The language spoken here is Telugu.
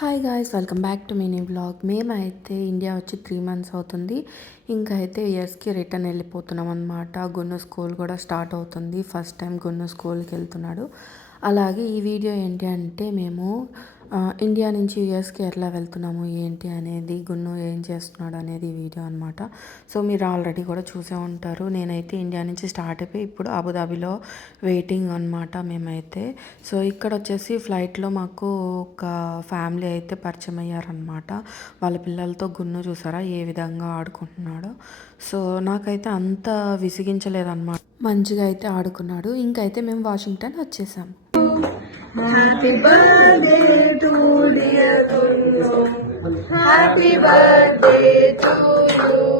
Hi guys, welcome back to mini blog. మేమైతే ఇండియా వచ్చి 3 మంత్స్ అవుతుంది. ఇంకా అయితే ఇయర్స్కి రిటర్న్ వెళ్ళిపోతున్నాం అనమాట. గున్ను స్కూల్ కూడా స్టార్ట్ అవుతుంది. ఫస్ట్ టైం గున్ను స్కూల్కి వెళ్తున్నాడు. అలాగే ఈ వీడియో ఏంటి అంటే మేము ఇండియా నుంచి యూఎస్కి ఎట్లా వెళ్తున్నాము ఏంటి అనేది, గున్ను ఏం చేస్తున్నాడు అనేది వీడియో అనమాట. సో మీరు ఆల్రెడీ కూడా చూసే ఉంటారు. నేనైతే ఇండియా నుంచి స్టార్ట్ అయిపోయి ఇప్పుడు అబుదాబిలో వెయిటింగ్ అనమాట మేమైతే. సో ఇక్కడ వచ్చేసి ఫ్లైట్లో మాకు ఒక ఫ్యామిలీ అయితే పరిచయం అయ్యారనమాట. వాళ్ళ పిల్లలతో గున్ను చూసారా ఏ విధంగా ఆడుకుంటున్నాడో. సో నాకైతే అంత విసిగించలేదన్నమాట, మంచిగా అయితే ఆడుకున్నాడు. ఇంకైతే మేము వాషింగ్టన్ వచ్చేసాం. Happy birthday to dear Kunno. Happy birthday to you.